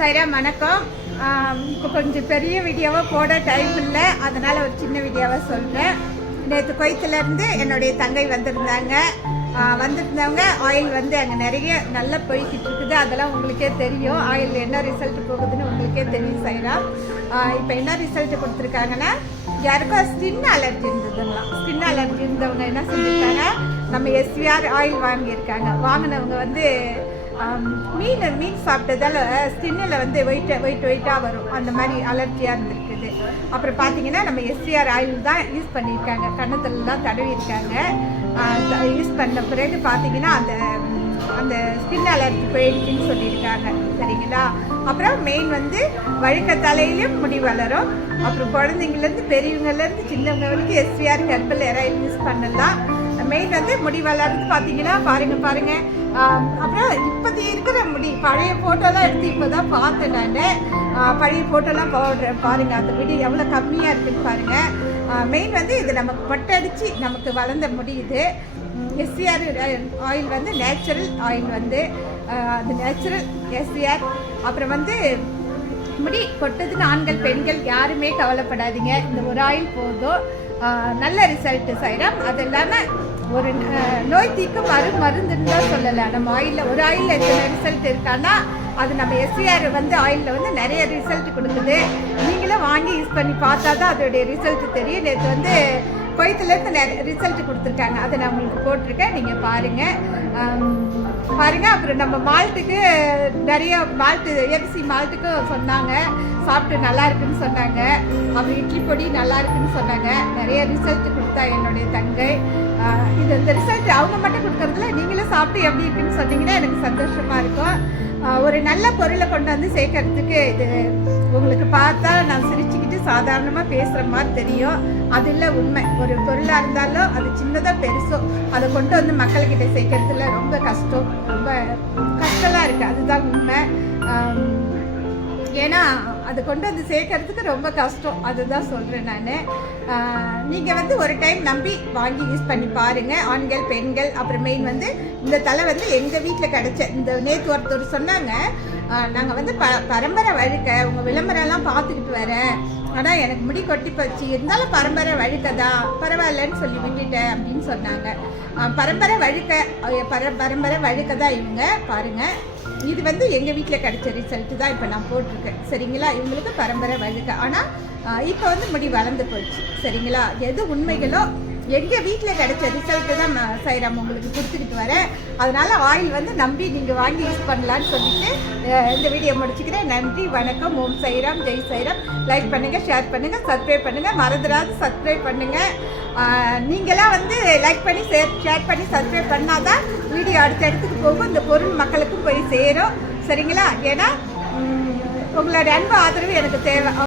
சைராம் வணக்கம். இப்போ கொஞ்சம் பெரிய வீடியோவாக போட டைம் இல்லை, அதனால் ஒரு சின்ன வீடியோவாக சொல்கிறேன். நேற்று குவைத்திலேருந்து என்னுடைய தங்கை வந்திருந்தாங்க. வந்திருந்தவங்க ஆயில் வந்து அங்கே நிறைய நல்லா போய்கிட்டு இருக்குது. அதெல்லாம் உங்களுக்கே தெரியும். ஆயில் என்ன ரிசல்ட் போகுதுன்னு உங்களுக்கே தெரியும் சைராம். இப்போ என்ன ரிசல்ட் கொடுத்துருக்காங்கன்னா, யாருக்கும் ஸ்கின் அலர்ஜி இருந்ததுங்களாம். ஸ்கின் அலர்ஜி இருந்தவங்க என்ன செஞ்சுருக்காங்க, நம்ம எஸ்விஆர் ஆயில் வாங்கியிருக்காங்க. வாங்கினவங்க வந்து மீன் சாப்பிட்டதால ஸ்கின்னில் வந்து வெயிட்டாக வரும், அந்த மாதிரி அலர்ஜியாக இருந்திருக்குது. அப்புறம் பார்த்தீங்கன்னா நம்ம எஸ்விஆர் ஆயில் தான் யூஸ் பண்ணியிருக்காங்க, கன்னத்துலலாம் தடவிருக்காங்க. யூஸ் பண்ண பிறகு பார்த்தீங்கன்னா அந்த ஸ்கின் அலர்ஜி போயிடுச்சுன்னு சொல்லியிருக்காங்க. சரிங்களா? அப்புறம் மெயின் வந்து வழுக்க தலையிலும் முடி வளரும். அப்புறம் குழந்தைங்கலேருந்து பெரியவங்கலேருந்து சின்னவங்க வரைக்கும் எஸ்விஆர் ஹெர்பல் ஆயில் யூஸ் பண்ணலாம். மெயின் வந்து முடி வளர்றது பார்த்தீங்கன்னா பாருங்க. அப்புறம் இப்போதி இருக்கிற முடி பழைய ஃபோட்டோலாம் எடுத்து இப்போ தான் பார்த்தேன் நான். பழைய ஃபோட்டோலாம் பாருங்கள், அந்த முடி எவ்வளோ கம்மியாக இருக்குதுன்னு பாருங்கள். மெயின் வந்து இது நமக்கு பட்டடிச்சு நமக்கு வளர்ந்த முடி. இது எஸ்விஆர் ஆயில் வந்து நேச்சுரல் ஆயில், வந்து அது நேச்சுரல் எஸ்விஆர். அப்புறம் வந்து முடி கொட்டதுன்னு ஆண்கள் பெண்கள் யாருமே கவலைப்படாதீங்க, இந்த ஒரு ஆயில் போதும், நல்ல ரிசல்ட்டு சைராம். அது இல்லாமல் ஒரு நோய் தீர்க்கும் மருந்துன்னு தான் சொல்லலாம். நம்ம ஆயிலில் ஒரு ஆயிலில் எத்தனை ரிசல்ட் இருக்கான்னா, அது நம்ம எஸ்விஆர் வந்து ஆயிலில் வந்து நிறைய ரிசல்ட் கொடுக்குது. நீங்களும் வாங்கி யூஸ் பண்ணி பார்த்தா தான் அதோடைய ரிசல்ட் தெரியும். நேற்று வந்து குவைத்திலேருந்து நிறைய ரிசல்ட் கொடுத்துருக்காங்க, அதை நான் உங்களுக்கு போட்டிருக்கேன், நீங்கள் பாருங்கள். அப்புறம் நம்ம மால்ட்டுக்கு நிறைய எஃப்சி மால்ட்டுக்கும் சொன்னாங்க, சாப்பிட்டு நல்லா இருக்குன்னு சொன்னாங்க. அப்புறம் இட்லி பொடி நல்லா இருக்குன்னு சொன்னாங்க. நிறைய ரிசல்ட் கொடுத்தா என்னுடைய தங்கை. இந்த ரிசல்ட் அவங்க மட்டும் கொடுக்கறதுல நீங்களும் சாப்பிட்டு எப்படி இருக்குன்னு சொன்னீங்கன்னா எனக்கு சந்தோஷமாக இருக்கும். ஒரு நல்ல பொருளை கொண்டு வந்து சேர்க்கறதுக்கு இது உங்களுக்கு பார்த்தா நான் சிரிச்சுக்கிட்டு சாதாரணமாக பேசுகிற மாதிரி தெரியும். அது இல்லை உண்மை. ஒரு பொருளாக இருந்தாலும் அது சின்னதாக பெருசோ அதை கொண்டு வந்து மக்கள்கிட்ட சேர்க்கறதுல ரொம்ப கஷ்டமாக இருக்குது. அதுதான் உண்மை. ஏன்னா அதை கொண்டு வந்து சேர்க்கறதுக்கு ரொம்ப கஷ்டம், அதுதான் சொல்கிறேன் நான். நீங்கள் வந்து ஒரு டைம் நம்பி வாங்கி யூஸ் பண்ணி பாருங்கள், ஆண்கள் பெண்கள். அப்புறம் மெயின் வந்து இந்த தலை வந்து எங்கள் வீட்டில் கிடச்ச இந்த நேற்று ஒருத்தர் சொன்னாங்க, நாங்கள் வந்து பரம்பரை வழுக்க உங்கள் விளம்பரம்லாம் பார்த்துக்கிட்டு வரேன், ஆனால் எனக்கு முடி கொட்டி போச்சு, இருந்தாலும் பரம்பரை வழுக்கதான், பரவாயில்லன்னு சொல்லி விட்டுட்டேன் அப்படின்னு சொன்னாங்க. பரம்பரை வழுக்க தான் இவங்க பாருங்கள். இது வந்து எங்கள் வீட்டில் கிடைச்ச ரிசல்ட்டு தான் இப்போ நான் போட்டிருக்கேன். சரிங்களா? இவங்களுக்கு பரம்பரை வழுக்க, ஆனால் இப்போ வந்து முடி வளர்ந்து போச்சு. சரிங்களா? எது உண்மைகளோ எங்கள் வீட்டில் கிடைச்ச ரிசல்ட்டு தான் நான் சைராம் உங்களுக்கு கொடுத்துக்கிட்டு வரேன். அதனால் ஆயில் வந்து நம்பி நீங்கள் வாங்கி யூஸ் பண்ணலான்னு சொல்லிட்டு இந்த வீடியோ முடிச்சுக்கிறேன். நன்றி, வணக்கம். ஓம் சைராம், ஜெய் சைராம். லைக் பண்ணுங்கள், ஷேர் பண்ணுங்கள், சப்ஸ்கிரைப் பண்ணுங்கள், மறந்துடாது சப்ஸ்கிரைப் பண்ணுங்கள். நீங்களாம் வந்து லைக் பண்ணி ஷேர் பண்ணி சப்ஸ்கிரைப் பண்ணால் தான் வீடியோ அடுத்த இடத்துக்கு போகும், இந்த பொருள் மக்களுக்கும் போய் சேரும். சரிங்களா? ஏன்னா உங்களோட அன்பு ஆதரவு எனக்கு தேவை.